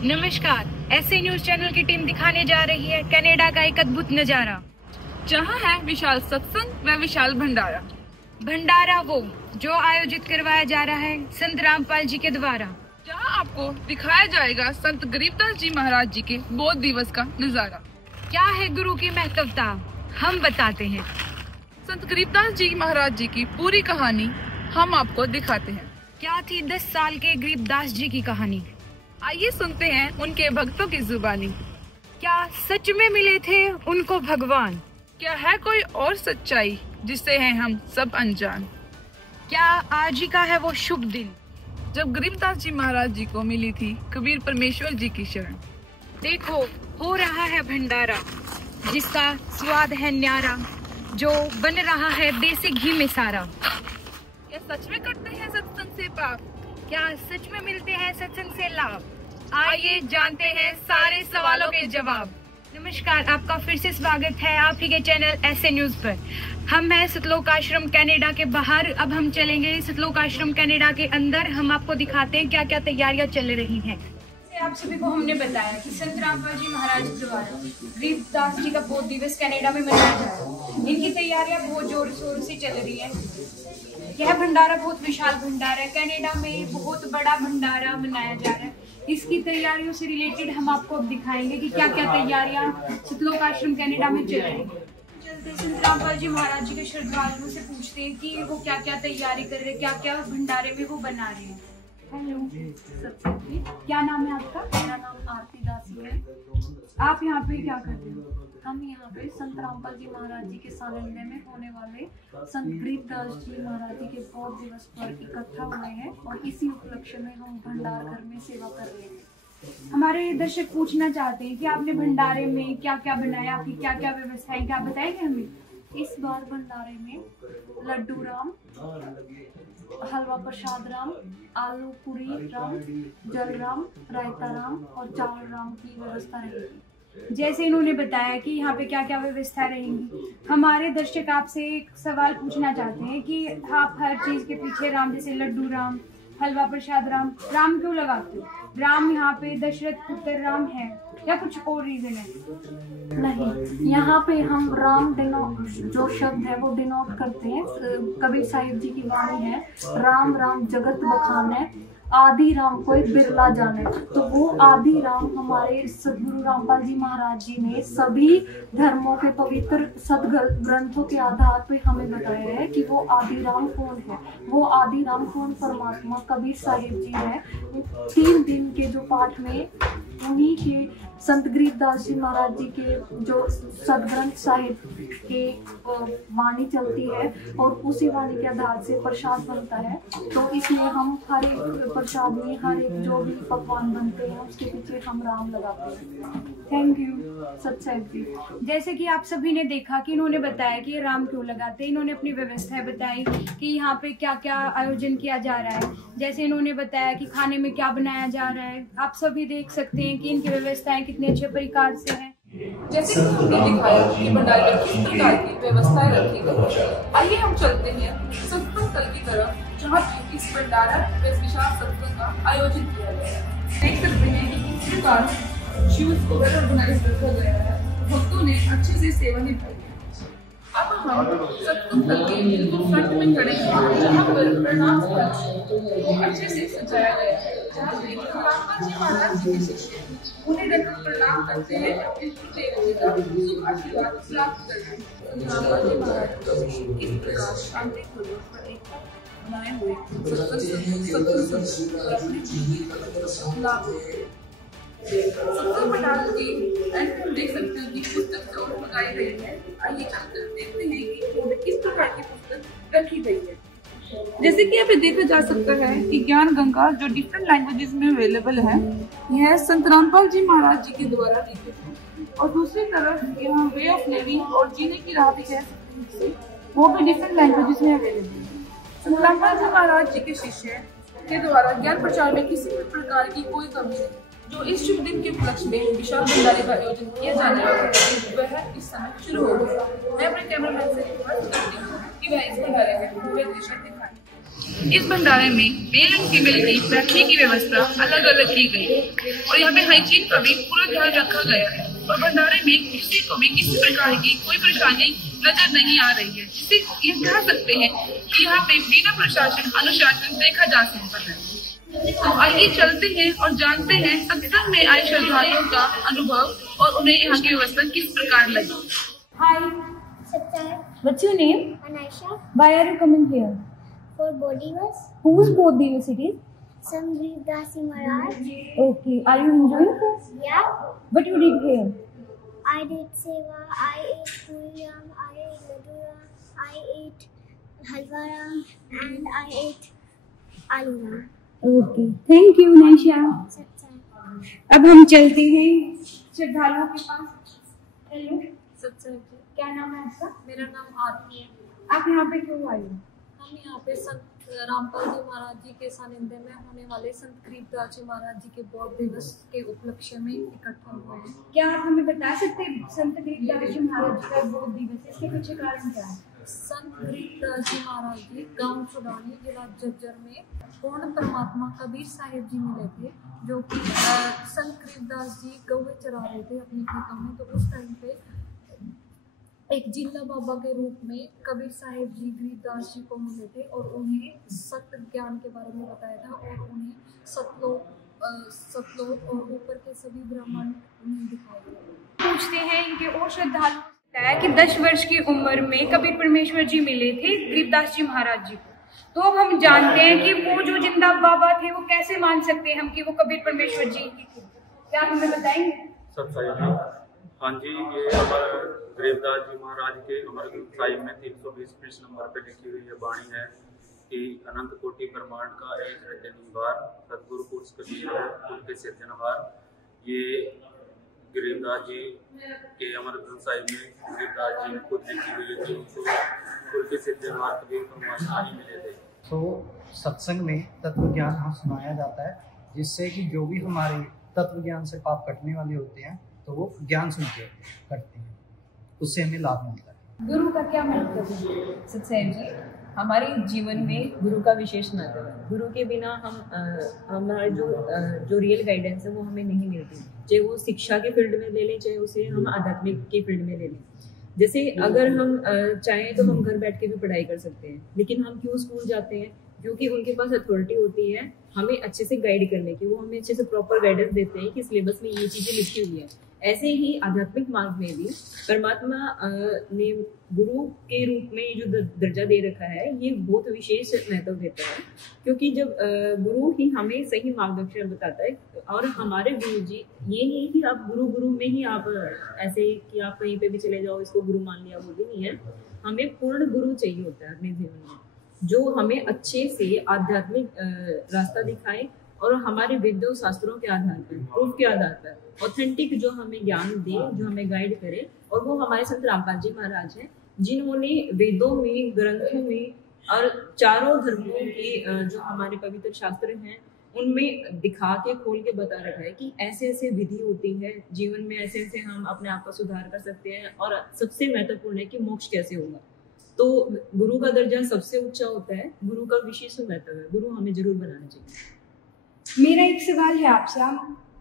नमस्कार, ऐसे news channel की टीम दिखाने जा रही है कनाडा का एक अद्भुत नजारा, जहां है विशाल सत्संग व विशाल भंडारा। भंडारा वो जो आयोजित करवाया जा रहा है संत रामपाल जी के द्वारा, जहां आपको दिखाया जाएगा संत गरीबदास जी महाराज जी के बौद्ध दिवस का नजारा। क्या है गुरु की महत्वता, हम बताते हैं। संत गरीबदास जी महाराज जी की पूरी कहानी हम आपको दिखाते हैं। क्या थी 10 साल के गरीबदास जी की कहानी, आइए सुनते हैं उनके भक्तों की जुबानी। क्या सच में मिले थे उनको भगवान, क्या है कोई और सच्चाई जिससे हैं हम सब अनजान। क्या आज ही का है वो शुभ दिन जब गरीबदास जी महाराज जी को मिली थी कबीर परमेश्वर जी की शरण। देखो हो रहा है भंडारा जिसका स्वाद है न्यारा, जो बन रहा है देसी घी में सारा। क्या सच में करते हैं सत्संग से पाप, क्या सच में मिलते हैं सत्संग से लाभ, आइए जानते हैं सारे सवालों के जवाब। नमस्कार, आपका फिर से स्वागत है आप ही के चैनल ऐसे न्यूज पर। हम हैं सतलोक आश्रम कनाडा के बाहर, अब हम चलेंगे सतलोक आश्रम कनाडा के अंदर। हम आपको दिखाते हैं क्या क्या तैयारियां चल रही हैं। आप सभी को हमने बताया कि संत रामपाल जी महाराज द्वारा गरीबदास जी का बौद्ध दिवस कनाडा में मनाया जा रहा है। इनकी तैयारियां बहुत जोर शोर से चल रही है। यह भंडारा बहुत विशाल भंडारा है, कनाडा में बहुत बड़ा भंडारा मनाया जा रहा है। इसकी तैयारियों से रिलेटेड हम आपको अब दिखाएंगे कि क्या क्या तैयारियां सतलोक आश्रम कनाडा में चल रही है। चलते संत रामपाल जी महाराज जी के श्रद्धालुओं से पूछते हैं कि वो क्या क्या तैयारी कर रहे हैं, क्या क्या भंडारे में वो बना रहे हैं। हेलो, क्या नाम है आपका? मेरा नाम आरती दासी है। आप यहाँ पे क्या कर रहे हो? हम यहाँ पे संत रामपाल जी महाराज जी के सानिध्य में होने वाले संत गरीबदास जी महाराज जी के बौद्ध दिवस पर इकट्ठा हुए हैं और इसी उपलक्ष्य में हम भंडार घर में सेवा कर रहे हैं। हमारे दर्शक पूछना चाहते हैं कि आपने भंडारे में क्या क्या बनाया, आपकी क्या क्या व्यवस्था है, क्या बताएंगे हमें? इस बार भंडारे में लड्डू राम, हलवा प्रसाद राम, आलू पूरी राम, जल राम, रायता राम और चावल राम की व्यवस्था रहेगी। जैसे इन्होंने बताया कि यहाँ पे क्या क्या व्यवस्था रहेंगी, हमारे दर्शक आपसे एक सवाल पूछना चाहते हैं कि आप हर चीज के पीछे राम, जैसे लड्डू राम, हलवा प्रसाद राम, राम क्यों लगाते हो? राम यहाँ पे दशरथ पुत्र राम है या कुछ और रीजन है? नहीं, यहाँ पे हम राम जो शब्द है वो डिनोट करते हैं। कबीर साहिब जी की वाणी है, राम राम जगत बखाने, आदि राम कोई बिरला जाने। तो वो आदि राम हमारे सदगुरु रामपाल जी महाराज जी ने सभी धर्मों के पवित्र सदग्रंथों के आधार पे हमें बताया है कि वो आदि राम कौन है। वो आदि राम कौन परमात्मा कबीर साहिब जी है। 3 दिन के जो पाठ में उन्हीं के संत गरीबदास जी महाराज जी के जो सदग्रंथ साहिब के वाणी चलती है और उसी वाणी के आधार से प्रसाद बनता है। तो इसमें हम हर एक प्रसाद में हर एक जो भी पकवान बनते हैं उसके पीछे हम राम लगाते हैं। थैंक यू सत साहिब जी। जैसे कि आप सभी ने देखा कि इन्होंने बताया कि राम क्यों लगाते हैं, इन्होंने अपनी व्यवस्थाएं बताई कि यहाँ पे क्या क्या आयोजन किया जा रहा है। जैसे इन्होंने बताया कि खाने में क्या बनाया जा रहा है, आप सभी देख सकते हैं कि इनकी व्यवस्थाएं कितने अच्छे प्रकार से हैं। जैसे कि हमने दिखाया कि भंडारे में किस प्रकार की व्यवस्थाएं रखी गई। आइए हम चलते हैं सत्संग स्थल की तरफ, जहाँ पे इस भंडारा व विशाल सत्संग का आयोजन किया गया है। देख सकते हैं कि किस प्रकार शूज को ऑर्गेनाइज रखा गया है, भक्तों ने अच्छे से सेवा निभाई है। अब हम सत्संग स्थल के बिल्कुल फ्रंट में खड़े हैं, जहाँ पर प्रणाम को अच्छे से सजाया गया है, जहाँ पे रामपाल जी महाराज जी के शिष्य उन्हें रखकर प्रणाम करते हैं, अपने गुरुदेव जी का शुभ आशीर्वाद प्राप्त करते हैं। रामपाल जी महाराज इस प्रकार शांति पूर्वक पर एकता बनाए हुए सत्संग अपने लाभ सत्संग पंडाल की एंड हम देख सकते हैं कि पुस्तक जो लगाई गई है। आइए चलकर देखते हैं कि किस प्रकार की पुस्तक रखी गई है। जैसे कि यहाँ पे देखा जा सकता है कि ज्ञान गंगा जो डिफरेंट लैंग्वेजेस में अवेलेबल है, यह संत रामपाल जी महाराज जी के द्वारा लिखित है। और दूसरी तरफ यहाँ वे ऑफ लिविंग और जीने की राह भी कह सकते हैं, वो भी डिफरेंट लैंग्वेजेस में अवेलेबल है। संत रामपाल जी महाराज जी के शिष्य के द्वारा ज्ञान प्रचार में किसी भी प्रकार की कोई कमी नहीं। जो इस शुभ दिन के उपलक्ष्य में विशाल भंडारे का आयोजन किया जाने वाला है, वह इस समय शुरू हो गया। मैं अपने कैमरामैन से रिक्वेस्ट करती हूँ कि वह इस भंडारे में पूरे दृश्य दिखाएं। इस भंडारे में मेल एंड फीमेल की बैठने की व्यवस्था अलग अलग की गई और यहाँ पे हाइजीन का भी पूरा ध्यान रखा गया है और भंडारे में किसी को भी किसी प्रकार की कोई परेशानी नजर नहीं आ रही है, जिससे ये कह सकते हैं कि यहाँ पे बिना प्रशासन अनुशासन देखा जा सकता है। आइए चलते हैं और जानते हैं सत्संग में आए श्रद्धालुओं का अनुभव और उन्हें यहाँ की व्यवस्था किस प्रकार लगी। Hi, Satyar, what's your name? Anasha, Why are you coming here? for Bodhivas, Whose both universities? Samriv Dasi Maharaj. Okay, are you enjoying this? Yeah, What you did here? I did Seva, I ate Puriyam, I ate Ladura, I ate Halwaram, and I ate Alura. Okay, thank you Naisha. Satyar. अब हम चलते हैं श्रद्धालुओं के पास। Hello, सत्संग जी, क्या नाम है आपका? मेरा नाम आरती है। आप यहाँ पे क्यों आए? हम यहाँ पे संत रामपाल जी महाराज जी के सानिध्य में होने वाले संत गरीबदास जी महाराज जी के बौद्ध दिवस के उपलक्ष्य में इकट्ठा हुए हैं। क्या आप हमें बता सकते हैं संत गरीबदास जी महाराज जी का बौद्ध दिवस है, इसके पीछे कारण क्या है? संत गरीबदास जी महाराज जी गांव चुड़ानी जिला झज्जर में पूर्ण परमात्मा कबीर साहिब जी मिले थे, जो कि संत गरीबदास जी गौवे चरा रहे थे अपने खेतों में। तो उस टाइम पे एक जिला बाबा के रूप में कबीर साहिब जी गरीबदास जी को मिले थे और उन्हें सत्य ज्ञान के बारे में बताया था और उन्हें सतलोक और ऊपर के सभी ब्रह्मांड उन्हें दिखाए गए। पूछते हैं इनके और श्रद्धालु बताया कि 10 वर्ष की उम्र में कबीर परमेश्वर जी मिले थे गरीबदास जी महाराज जी को। तो अब हम जानते हैं कि वो जो जिंदा बाबा थे वो कैसे मान सकते हैं हम कि वो कबीर परमेश्वर जी ही थे। क्या आप हमें बताएंगे? सब सही है। हाँ जी, ये हमारे गरीबदास जी महाराज के अमर ग्रंथ साहिब में 320 पृष्ठ नंबर पे लिखी हुई ये वाणी है कि अनंत कोटि ब्रह्मांड का एक हृदय निवार सदगुरु पुरुष कबीर है उनके सिद्धनवार। ये गरीबदास जी के अमर ग्रंथ साहिब में गरीबदास जी ने खुद लिखी हुई है कि उनको उनके सिद्धनवार कबीर परमात्मा ही मिले थे। तो सत्संग में तत्व ज्ञान हम सुनाया जाता है, जिससे कि जो भी हमारे तत्व ज्ञान से पाप कटने वाले होते हैं तो वो ज्ञान सुन के करते हैं, उससे हमें लाभ मिलता है। गुरु का क्या महत्व है? सत्संग जी, हमारे जीवन में गुरु का विशेष महत्व है। गुरु के बिना हमारे जो रियल गाइडेंस है वो हमें नहीं मिलती, चाहे वो शिक्षा के फील्ड में ले लें, चाहे उसे हम आध्यात्मिक के फील्ड में ले लें। जैसे अगर हम चाहें तो हम घर बैठ के भी पढ़ाई कर सकते हैं, लेकिन हम क्यों स्कूल जाते हैं? क्योंकि उनके पास अथॉरिटी होती है हमें अच्छे से गाइड करने की, वो हमें अच्छे से प्रॉपर गाइडेंस देते हैं कि सिलेबस में ये चीज़ें लिखी हुई है। ऐसे ही आध्यात्मिक मार्ग में भी परमात्मा ने गुरु के रूप में जो दर्जा दे रखा है ये बहुत विशेष महत्व देता है, क्योंकि जब गुरु ही हमें सही मार्गदर्शन बताता है। और हमारे गुरु जी ये नहीं कि आप गुरु में ही आप ऐसे कि आप कहीं पे भी चले जाओ इसको गुरु मान लिया, वो भी नहीं है। हमें पूर्ण गुरु चाहिए होता है अपने जीवन में, जो हमें अच्छे से आध्यात्मिक रास्ता दिखाए और हमारे वेदों शास्त्रों के आधार पर, प्रूफ के आधार पर ऑथेंटिक जो हमें ज्ञान दे, जो हमें गाइड करे। और वो हमारे संत रामपाल जी महाराज हैं, जिन्होंने वेदों में, ग्रंथों में और चारों धर्मों के जो हमारे पवित्र शास्त्र हैं उनमें दिखा के खोल के बता रखा है कि ऐसे ऐसे विधि होती है जीवन में, ऐसे ऐसे हम अपने आप का सुधार कर सकते हैं। और सबसे महत्वपूर्ण है कि मोक्ष कैसे होगा। तो गुरु का दर्जा सबसे ऊंचा होता है, गुरु का विशेष महत्व है, गुरु हमें जरूर बनाना चाहिए। मेरा एक सवाल है आपसे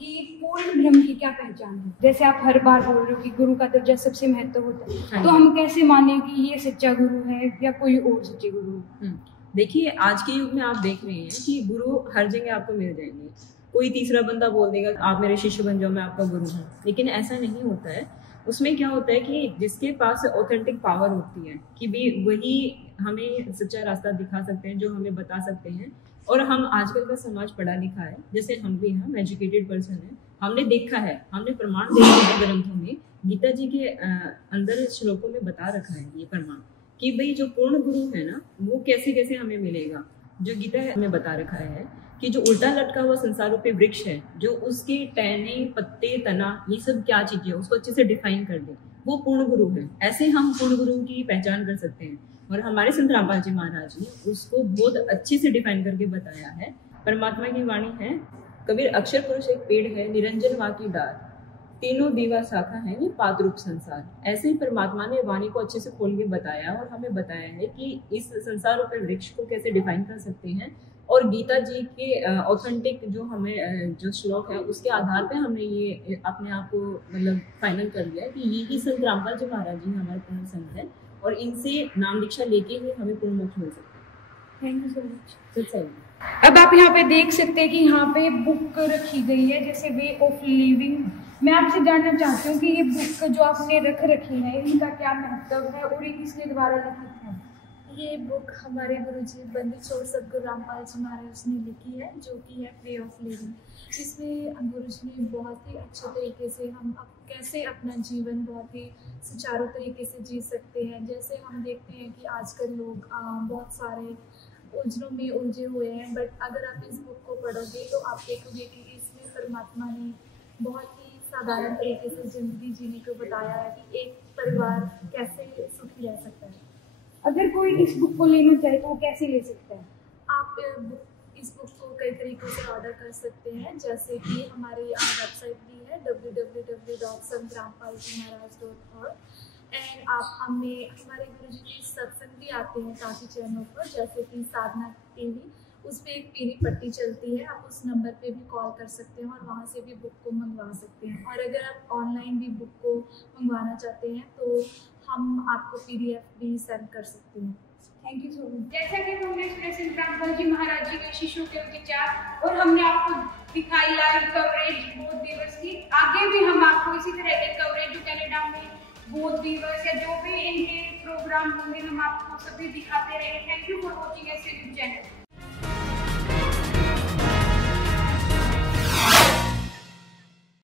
कि पूर्ण ब्रह्म की क्या पहचान है? जैसे आप हर बार बोल रहे हो कि गुरु का दर्जा सबसे महत्व होता है, तो हम कैसे माने कि ये सच्चा गुरु है या कोई और सच्चे गुरु है? देखिए, आज के युग में आप देख रहे हैं कि गुरु हर जगह आपको मिल जाएंगे। कोई तीसरा बंदा बोल देगा आप मेरे शिष्य बन जाओ, मैं आपका गुरु हूँ, लेकिन ऐसा नहीं होता है। उसमें क्या होता है कि जिसके पास ऑथेंटिक पावर होती है कि भी वही हमें सच्चा रास्ता दिखा सकते हैं, जो हमें बता सकते हैं। और हम आजकल का समाज पढ़ा लिखा है, जैसे हम भी हैं, एजुकेटेड पर्सन है, हमने देखा है, हमने प्रमाण देखा है ग्रंथों में, गीता जी के अंदर श्लोकों में बता रखा है ये प्रमाण कि भाई जो पूर्ण गुरु है ना वो कैसे कैसे हमें मिलेगा। जो गीता हमें बता रखा है कि जो उल्टा लटका हुआ संसार रूपी वृक्ष है, जो उसके टहने, पत्ते, तना, ये सब क्या चीज़ है उसको अच्छे से डिफाइन कर दे, वो पूर्ण गुरु है। ऐसे हम पूर्ण गुरु की पहचान कर सकते हैं। और हमारे संत रामपाल जी महाराज ने उसको बहुत अच्छे से डिफाइन करके बताया है। परमात्मा की वाणी है, कबीर अक्षर पुरुष एक पेड़ है, निरंजन वा की डार, तीनों दीवा शाखा है ये पाद रूप संसार। ऐसे ही परमात्मा ने वाणी को अच्छे से खोल के बताया और हमें बताया है कि इस संसार रूपी वृक्ष को कैसे डिफाइन कर सकते हैं। और गीता जी के ऑथेंटिक जो हमें जो श्लोक है उसके आधार पे हमने ये अपने आप को मतलब फाइनल कर लिया है कि यही संत रामपाल जी महाराज जी हमारे पूर्ण संत है और इनसे नाम दीक्षा लेके ही हमें पूर्ण मोक्ष मिल सकता है। Thank you so much. सही। अब आप यहाँ पे देख सकते हैं कि यहाँ पे बुक रखी गई है जैसे वे ऑफ लिविंग। मैं आपसे जानना चाहती हूँ कि ये बुक जो आपने रख रखी है इनका क्या महत्व है और ये किसके द्वारा लिखी है? ये बुक हमारे गुरुजी बंदी छोड़ सदगुरु रामपाल जी महाराज ने लिखी है जो कि है वे ऑफ लिविंग। इसमें गुरुजी ने बहुत ही अच्छे तरीके से हम कैसे अपना जीवन बहुत ही सुचारू तरीके से जी सकते हैं। जैसे हम देखते हैं कि आजकल लोग बहुत सारे उलझनों में उलझे हुए हैं, बट अगर आप इस बुक को पढ़ोगे तो आप देखोगे कि इसमें परमात्मा ने बहुत ही साधारण तरीके से जिंदगी जीने को बताया है कि एक परिवार कैसे सुखी रह सकता है। अगर कोई इस बुक को लेना चाहे तो वो कैसे ले सकता है? आप इस बुक को कई तरीकों से ऑर्डर कर सकते हैं, जैसे कि हमारी वेबसाइट भी है www.santrampaljimaharaj.org एंड आप हमारे गुरुजी के सत्संग भी आते हैं काफ़ी चैनलों पर, जैसे कि साधना टीवी, उस पर एक पीली पट्टी चलती है, आप उस नंबर पे भी कॉल कर सकते हैं और वहाँ से भी बुक को मंगवा सकते हैं। और अगर आप ऑनलाइन भी बुक को मंगवाना चाहते हैं तो हम आपको PDF भी सेंड कर सकते हैं। Thank you so much. जैसा कि हमने सुना संत रामपाल जी महाराज जी के शिष्यों के विचार और हमने आपको दिखाई लाइव कवरेज बौद्ध दिवस की, आगे भी हम आपको इसी तरह के कवरेज जो कनाडा में बौद्ध दिवस या जो भी इनके प्रोग्राम होंगे हम आपको सभी दिखाते रहेंगे। Thank you for watching SNews channel.